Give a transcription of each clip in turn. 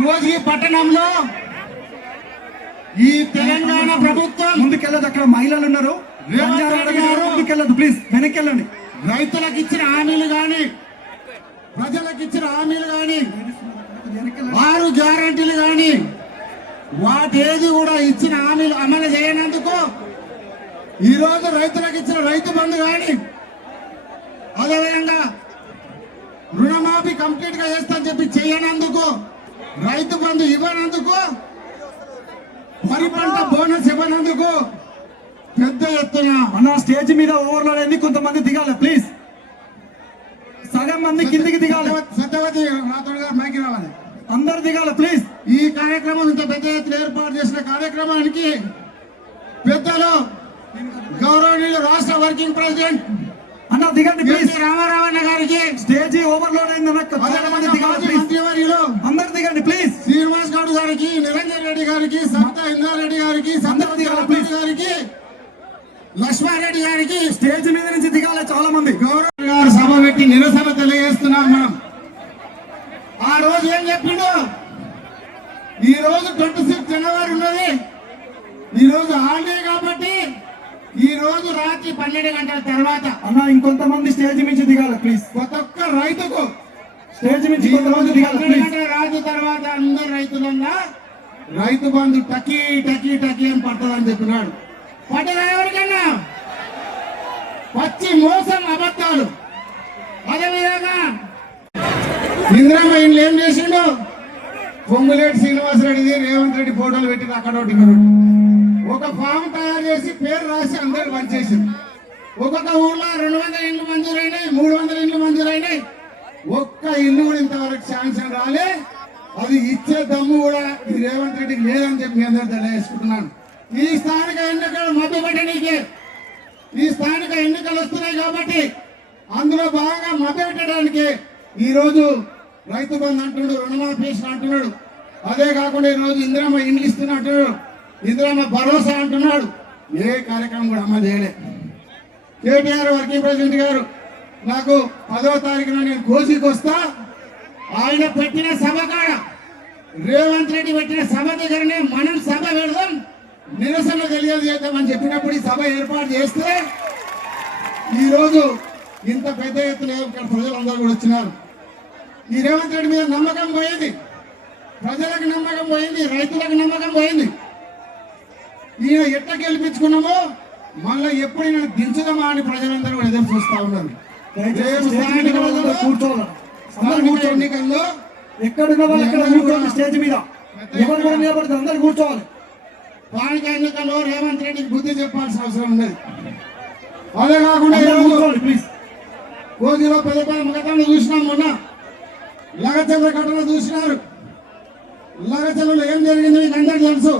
కోసి పట్టణంలో ఈ తెలంగాణ ప్రభుత్వం ముందుకెళ్ళదు. అక్కడ మహిళలు ఉన్నారు, ముందుకెళ్ళదు. ప్లీజ్ వెనక్కి వెళ్ళండి. రైతులకు ఇచ్చిన హామీలు కానీ, ప్రజలకు ఇచ్చిన హామీలు కానీ, 6 గ్యారంటీలు కానీ, వాటేది కూడా ఇచ్చిన హామీలు అమలు చేయనందుకు ఈరోజు రైతులకు ఇచ్చిన రైతు బంధు కానీ, అదేవిధంగా రుణమాఫీ కంప్లీట్ గా చేస్తానని చెప్పి చేయనందుకు, రైతు బంధు ఇవ్వనందుకు, వరి పంట బోనస్ ఇవ్వనందుకు పెద్ద ఎత్తున అన్న స్టేజ్ మీద ఓవర్లోడ్ అయింది. కొంతమంది దిగాలి ప్లీజ్. సగం మంది కిందికి దిగాలి. సత్యవతి రాథోడ్ గారు మైకి రావాలి. అందరు దిగాలి ప్లీజ్. ఈ కార్యక్రమం ఇంత పెద్ద ఎత్తున ఏర్పాటు చేసిన కార్యక్రమానికి పెద్దలు గౌరవనీయులు రాష్ట్ర వర్కింగ్ ప్రెసిడెంట్ అన్న దిగండి ప్లీజ్. రామారావు అన్న గారికి స్టేజ్ ఓవర్లోడ్ అయింది. అందరు దిగండి ప్లీజ్. శ్రీనివాస్ గౌడ్ గారికి, నిరంజన్ రెడ్డి గారికి, సబితా ఇంద్రారెడ్డి గారికి, సందర్భి గారికి, లక్ష్మారెడ్డి గారికి స్టేజ్ మీద నుంచి దిగాలి. చాలా మంది గౌరవ గారు సభ పెట్టి నిరసన తెలియజేస్తున్నాం. మనం ఆ రోజు ఏం చెప్పిండు, ఈ రోజు 26 జనవరి ఉన్నది, ఈ రోజు హాలిడే కాబట్టి ఈ రోజు రాత్రి 12 గంటల తర్వాత అన్న ఇంకొంతమంది స్టేజ్ నుంచి దిగాలి ప్లీజ్. ప్రతి ఒక్క రైతుకు స్టేజ్ నుంచి కొంతమంది దిగాలి ప్లీజ్. రాజు తర్వాత అందరు రైతులన్నా రైతు బంధు టకీ టకీ టకీ అని పడుతుందని చెప్పినాడు. పట్టదా ఎవరికన్నా? పచ్చి మోసం, అబద్ధాలు. అదేవిధంగా ఇందిరమ్మ ఇంట్లో ఏం చేసిండు, పొంగులేటి శ్రీనివాసరెడ్డిది రేవంత్ రెడ్డి ఫోటోలు పెట్టి అక్కడ ఒక ఫామ్ తయారు చేసి పేరు రాసి అందరు పనిచేసింది. ఒక్కొక్క ఊర్లో 200 ఇండ్లు మంజూరైనాయి, 300 ఇండ్లు మంజూరైనాయి. ఒక్క ఇల్లు కూడా ఇంతవరకు శాంక్షన్ రాలే. అది ఇచ్చే దమ్ము కూడా ఈ రేవంత్ రెడ్డికి లేదని చెప్పి మీ అందరూ తెలియజేసుకుంటున్నాను. ఈ స్థానిక ఎన్నికలు మభ్యపెట్టడానికి, ఈ స్థానిక ఎన్నికలు వస్తున్నాయి కాబట్టి అందులో బాగా మభ్యపెట్టడానికి ఈరోజు రైతు బంధు అంటున్నాడు, రుణమాఫీ అంటున్నాడు. అదే కాకుండా ఈరోజు ఇందిరమ్మ ఇండ్లు ఇస్తున్నా అంటున్నాడు, ఇందిరమ్మ భరోసా అంటున్నాడు. ఏ కార్యక్రమం కూడా అమలు చేయలే. కేటీఆర్ వర్కింగ్ ప్రెసిడెంట్ గారు నాకు 10వ తారీఖున నేను కోసికి వస్తా, ఆయన పెట్టిన సభ కాడ, రేవంత్ రెడ్డి పెట్టిన సభ దగ్గరనే మనం సభ పెడదాం, నిరసన తెలియజేద్దామని చెప్పినప్పుడు ఈ సభ ఏర్పాటు చేస్తే ఈరోజు ఇంత పెద్ద ఎత్తున ఇక్కడ ప్రజలందరూ కూడా వచ్చినారు. ఈ రేవంత్ రెడ్డి మీద నమ్మకం పోయింది, ప్రజలకు నమ్మకం పోయింది, రైతులకు నమ్మకం పోయింది. ఈయన ఎట్లా గెలిపించుకున్నామో మళ్ళీ ఎప్పుడైనా దించుదామా అని ప్రజలందరూ కూడా ఎదురు చూస్తా ఉన్నారు. ఎన్నికల్లో ఎక్కడున్న వాళ్ళు ఎక్కడ కూర్చోవాలి, స్టేజ్ మీద ఎవరు కూడా నిలబడితే అందరు కూర్చోవాలి. స్థానిక ఎన్నికల్లో రేవంత్ రెడ్డికి బుద్ధి చెప్పాల్సిన అవసరం ఉండదు. అదే కాకుండా ప్లీజ్ కోజిలో పెద్ద మగతాన్ని చూసినాం, మొన్న లగచంద్ర ఘటన చూసినారు. లగచంద్రలో ఏం జరిగిందో మీకు అందరికీ తెలుసు.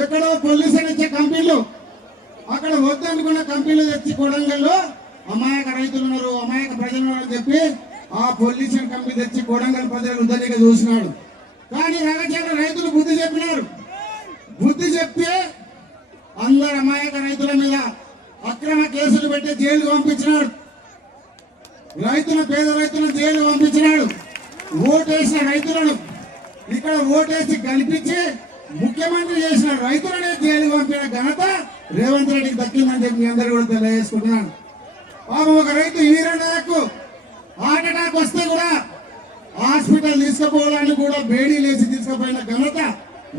ఎక్కడో పొల్యూషన్ ఇచ్చే కంపెనీలు, అక్కడ వద్దనుకున్న కంపెనీలు తెచ్చి కొడంగల్లో అమాయక రైతులు ఉన్నారు, అమాయక ప్రజలు ఉన్నారని చెప్పి ఆ పొల్యూషన్ కంపెనీ తెచ్చి కొడంగల్ ప్రజలకు ఉద్దరిక చూసినాడు. కానీ లగచంద్ర రైతులు బుద్ధి చెప్పినారు. బుద్ధి చెప్తే అందరు అమాయక రైతుల మీద అక్రమ కేసులు పెట్టి జైలుకు పంపించినాడు. పేద రైతులను జైలు పంపించినాడు. ఓటేసిన రైతులను ఇక్కడ ఓటేసి గెలిపించి ముఖ్యమంత్రి చేసిన రైతులనే జైలు పంపిన ఘనత రేవంత్ రెడ్డికి దక్కిందని చెప్పి మీ అందరూ కూడా తెలియజేసుకుంటున్నాను. పాపం ఒక రైతు ఈరనాయకు హార్ట్ అటాక్ వస్తే కూడా హాస్పిటల్ తీసుకుపోవడానికి కూడా బేడీ లేచి తీసుకుపోయిన ఘనత,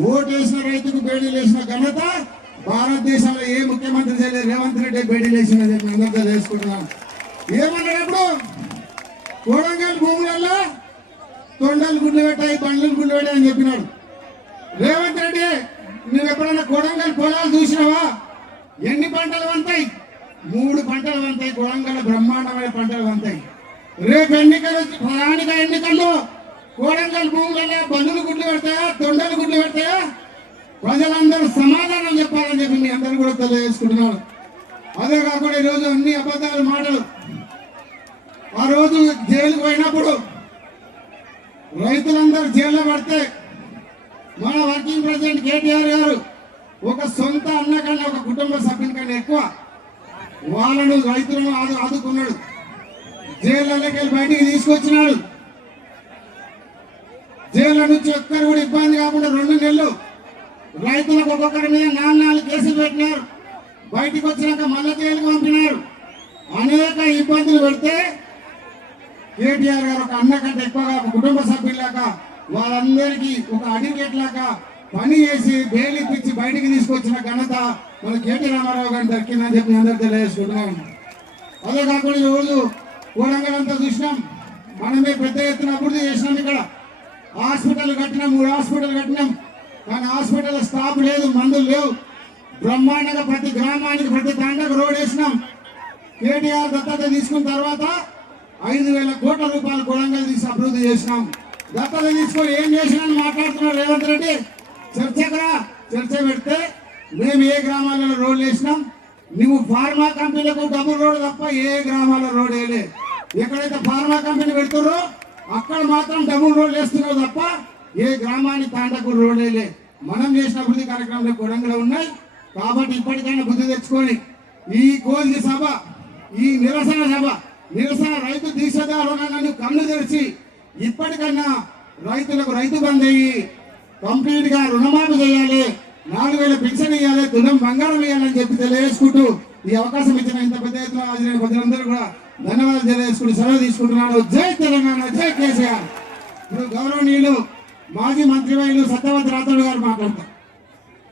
ఓటేసిన రైతుకు బేడీ లేచిన ఘనత భారతదేశంలో ఏ ముఖ్యమంత్రి చేయలేదు. రేవంత్ రెడ్డి బేడీ లేచిందని చెప్పి అందరూ తెలియజేసుకుంటున్నాను. ఏమన్నాడు, కొడంగల్ భూములలో తొండలు గుడ్లు పెట్టాయి, బండ్లు గుడ్లు పెట్టాయి అని చెప్పినాడు. రేవంత్ రెడ్డి నువ్వు ఎప్పుడన్నా కొడంగల్ పొలాలు చూసినావా? ఎన్ని పంటలు వంతాయి? 3 పంటలు వంతాయి. కొడంగల్ బ్రహ్మాండమైన పంటలు వంతాయి. రేపు ఎన్నికలు, స్థానిక ఎన్నికల్లో కొడంగల్ భూములలో బండ్లు గుడ్లు పెడతాయా, తొండలు గుడ్లు పెడతాయా? ప్రజలందరూ సమాధానం చెప్పాలని చెప్పి మీ అందరూ కూడా తెలియజేసుకుంటున్నారు. అదే కాకుండా ఈరోజు అన్ని అబద్ధాల మాటలు. ఆ రోజు జైలుకు పోయినప్పుడు రైతులందరూ జైల్లో పడితే మన వర్కింగ్ ప్రెసిడెంట్ కేటీఆర్ గారు ఒక సొంత అన్న కన్నా, ఒక కుటుంబ సభ్యుని కన్నా ఎక్కువ వాళ్ళను రైతులను ఆదుకున్నాడు. జైల్లోకి వెళ్ళి బయటికి తీసుకొచ్చినాడు. జైళ్ళ నుంచి ఒక్కరు కూడా ఇబ్బంది కాకుండా 2 నెలలు రైతులకు ఒక్కొక్కరి మీద 4 కేసులు పెట్టినారు. బయటికి వచ్చినాక మళ్ళీ జైలుకు పంపినారు. అనేక ఇబ్బందులు పెడితే కేటీఆర్ గారు ఒక అన్న కంటే ఎక్కువగా ఒక కుటుంబ సభ్యులాగా వాళ్ళందరికీ ఒక అడ్వకేట్ లాగా పని చేసి బెయిల్ ఇప్పించి బయటికి తీసుకొచ్చిన ఘనత మన కేటీ రామారావు గారిని దక్కిందని చెప్పి అందరూ తెలియజేసుకుంటున్నాం. అదే కాకుండా ఈరోజు కూడంగల్ అంతా చూసినాం. మనమే పెద్ద ఎత్తున అభివృద్ధి చేసినాం. ఇక్కడ హాస్పిటల్ కట్టినాం, 3 హాస్పిటల్ కట్టినాం. కానీ హాస్పిటల్ స్టాఫ్ లేదు, మందులు లేవు. బ్రహ్మాండంగా ప్రతి గ్రామానికి ప్రతి తాండకు రోడ్ వేసినాం. కేటీఆర్ దత్తత తీసుకున్న తర్వాత 5,000 కోట్ల రూపాయలు కూడంగల్ తీసి అభివృద్ధి చేసినాం. దత్తత తీసుకొని ఏం చేసినామని మాట్లాడుతున్నారు రేవంత్ రెడ్డి. చర్చ పెడితే మేము ఏ గ్రామాలలో రోడ్లు వేసినాం, నువ్వు ఫార్మా కంపెనీలకు డబుల్ రోడ్ తప్ప ఏ గ్రామాల్లో రోడ్ వేయలే. ఎక్కడైతే ఫార్మా కంపెనీ పెడుతుర్రో అక్కడ మాత్రం డబుల్ రోడ్లు వేస్తున్నావు తప్ప ఏ గ్రామానికి తాండకు రోడ్ వేయలే. మనం చేసిన అభివృద్ధి కార్యక్రమాలు కూడంగలో ఉన్నాయి. కాబట్టి ఇప్పటికైనా బుద్ధి తెచ్చుకొని ఈ కోల్ది సభ, ఈ నిరసన సభ, నిరసన రైతు దీక్షదారులను కళ్ళు తెరిచి ఇప్పటికన్నా రైతులకు రైతు బంద్ అయ్యి కంప్లీట్ గా రుణమాఫీ చేయాలి, 4,000 పెన్షన్ ఇవ్వాలి, తులం బంగారం ఇవ్వాలని చెప్పి తెలియజేసుకుంటూ ఈ అవకాశం ఇచ్చిన ఇంత పెద్ద ఎత్తున హాజరైన ప్రజలందరూ కూడా ధన్యవాదాలు తెలియజేసుకుంటూ సెలవు తీసుకుంటున్నాను. జై తెలంగాణ, జై కేసీఆర్. ఇప్పుడు గౌరవనీయులు మాజీ మంత్రివర్యులు సత్యవతి రాథోడ్ గారు మాట్లాడతారు.